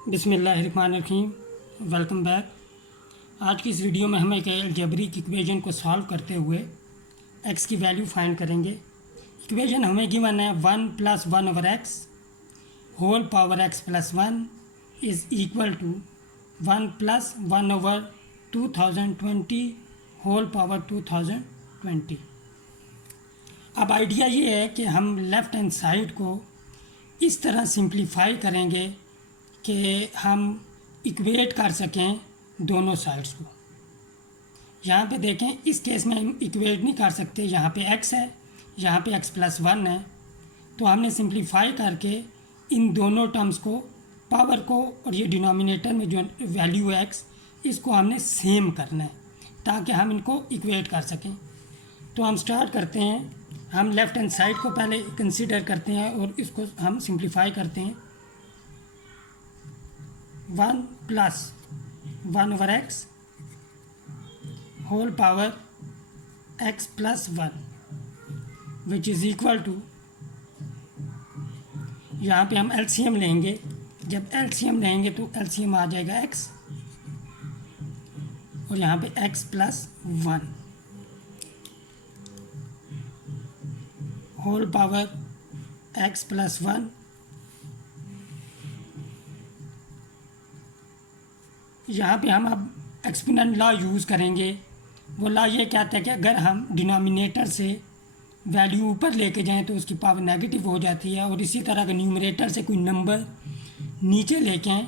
बिस्मिल्लाहिर्रहमानिर्रहीम। Welcome back. आज की इस वीडियो में हम एक अलजेब्रिक इक्वेशन को सॉल्व करते हुए एक्स की वैल्यू फाइंड करेंगे। इक्वेशन हमें गिवन है 1 + 1/x whole power x + 1 is equal to 1 + 1/2020 whole power 2020। अब आइडिया ये है कि हम लेफ़्ट हैंड साइड को इस तरह सिंप्लीफाई करेंगे कि हम इक्वेट कर सकें दोनों साइड्स को। यहाँ पे देखें, इस केस में हम इक्वेट नहीं कर सकते। यहाँ पे x है, यहाँ पे x + 1 है, तो हमने सिंप्लीफाई करके इन दोनों टर्म्स को, पावर को और ये डिनोमिनेटर में जो वैल्यू है x, इसको हमने सेम करना है ताकि हम इनको इक्वेट कर सकें। तो हम स्टार्ट करते हैं। हम लेफ़्ट हैंड साइड को पहले कंसीडर करते हैं और इसको हम सिंप्लीफाई करते हैं। 1 + 1/x whole power x + 1 which is equal to, यहाँ पे हम एलसीएम लेंगे। जब एलसीएम लेंगे तो एलसीएम आ जाएगा x और यहाँ पे x + 1 होल पावर x + 1। यहाँ पे हम अब एक्सपोनेंट लॉ यूज़ करेंगे। वो लॉ ये कहता है कि अगर हम डिनोमिनेटर से वैल्यू ऊपर लेके जाएं तो उसकी पावर नेगेटिव हो जाती है, और इसी तरह अगर न्यूमरेटर से कोई नंबर नीचे लेके आएँ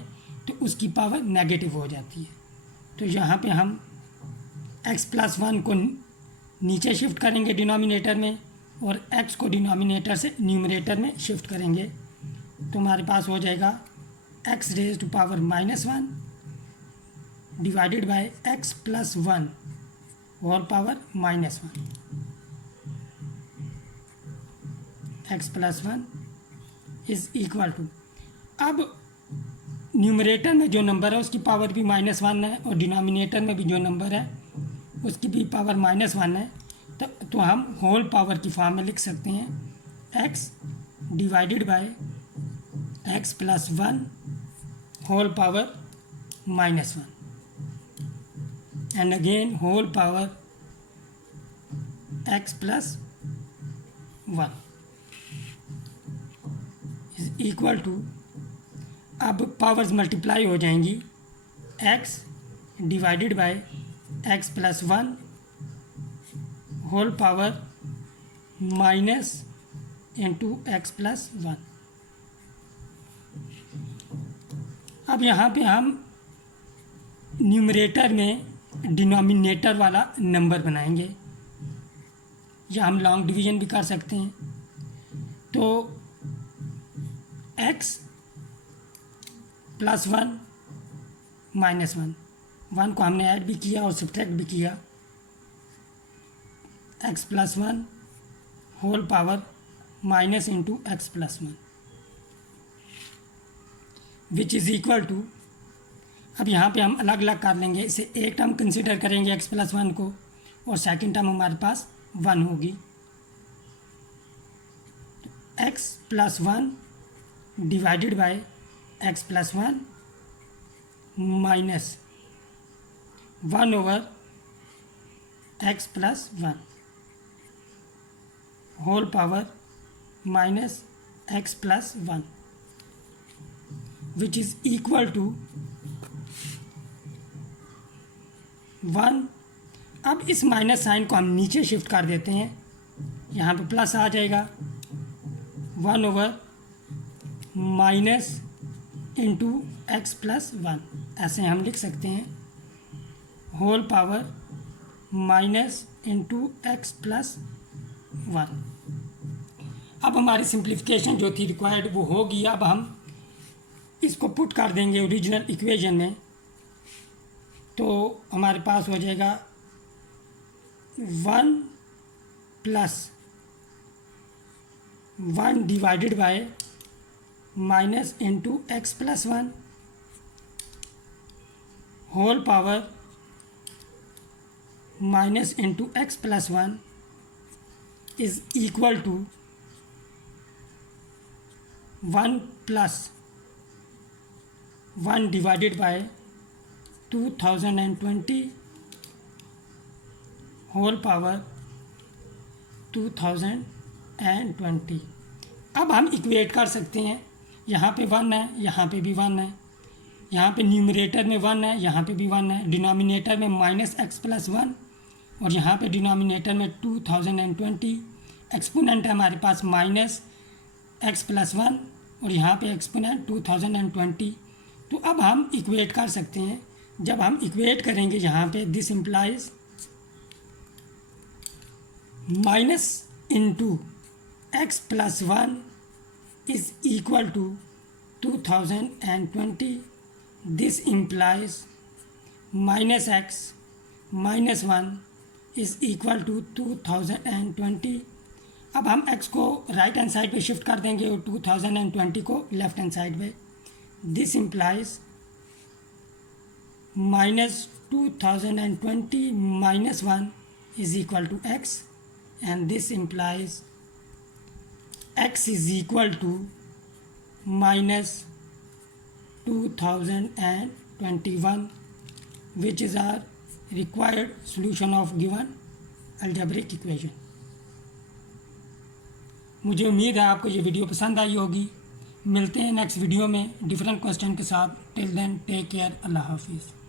तो उसकी पावर नेगेटिव हो जाती है। तो यहाँ पे हम x + 1 को नीचे शिफ्ट करेंगे डिनोमिनेटर में, और x को डिनोमिनेटर से न्यूमरेटर में शिफ्ट करेंगे। तो हमारे पास हो जाएगा x⁻⁻1 divided by x + 1 whole power -1। x + 1 is equal to, अब न्यूमरेटर में जो नंबर है उसकी पावर भी -1 है और डिनोमिनेटर में भी जो नंबर है उसकी भी पावर -1 है। तो हम होल पावर की फॉर्म में लिख सकते हैं x divided by x + 1 whole power -1 and again whole power x + 1 is equal to, अब पावर्स मल्टीप्लाई हो जाएंगी। x divided by x + 1 whole power -x + 1। अब यहाँ पे हम न्यूमरेटर में डिनोमिनेटर वाला नंबर बनाएंगे, या हम लॉन्ग डिवीज़न भी कर सकते हैं। तो x + 1 -1, 1 को हमने ऐड भी किया और सब्ट्रैक्ट भी किया। x + 1 whole power -x + 1 which is equal to, अब यहाँ पे हम अलग अलग कर लेंगे। इसे एक टर्म कंसिडर करेंगे x + 1 को, और सेकंड टर्म हमारे पास 1 होगी। x + 1 divided by x + 1 -1/x + 1 whole power -x + 1 which is equal to 1। अब इस माइनस साइन को हम नीचे शिफ्ट कर देते हैं, यहाँ पे प्लस आ जाएगा 1/- x + 1, ऐसे हम लिख सकते हैं होल पावर -x + 1। अब हमारी सिंप्लीफिकेशन जो थी रिक्वायर्ड वो होगी। अब हम इसको पुट कर देंगे ओरिजिनल इक्वेशन में, तो हमारे पास हो जाएगा 1 + 1 divided by -x + 1 whole power -x + 1 is equal to 1 + 1 divided by 2020 whole power 2020। अब हम इक्वेट कर सकते हैं, यहाँ पे 1 है, यहाँ पे भी 1 है, यहाँ पे न्यूमरेटर में 1 है, यहाँ पे भी 1 है, डिनोमिनेटर में -x+1 और यहाँ पे डिनोमिनेटर में 2020, एक्सपोनेंट है हमारे पास -x+1 और यहाँ पे एक्सपोनेंट 2020। तो अब हम इक्वेट कर सकते हैं। जब हम इक्वेट करेंगे यहाँ पे this implies minus into x+1 is equal to 2020, this implies -x - 1 is equal to 2020। अब हम x को राइट हैंड साइड पे शिफ्ट कर देंगे और 2020 को लेफ्ट हैंड साइड पे। This implies -2020 - 1 is equal to x and this implies x is equal to -2021, which is our required solution of given algebraic equation। मुझे उम्मीद है आपको ये वीडियो पसंद आई होगी। मिलते हैं नेक्स्ट वीडियो में डिफरेंट क्वेश्चन के साथ। टिल देन टेक केयर, अल्लाह हाफिज़।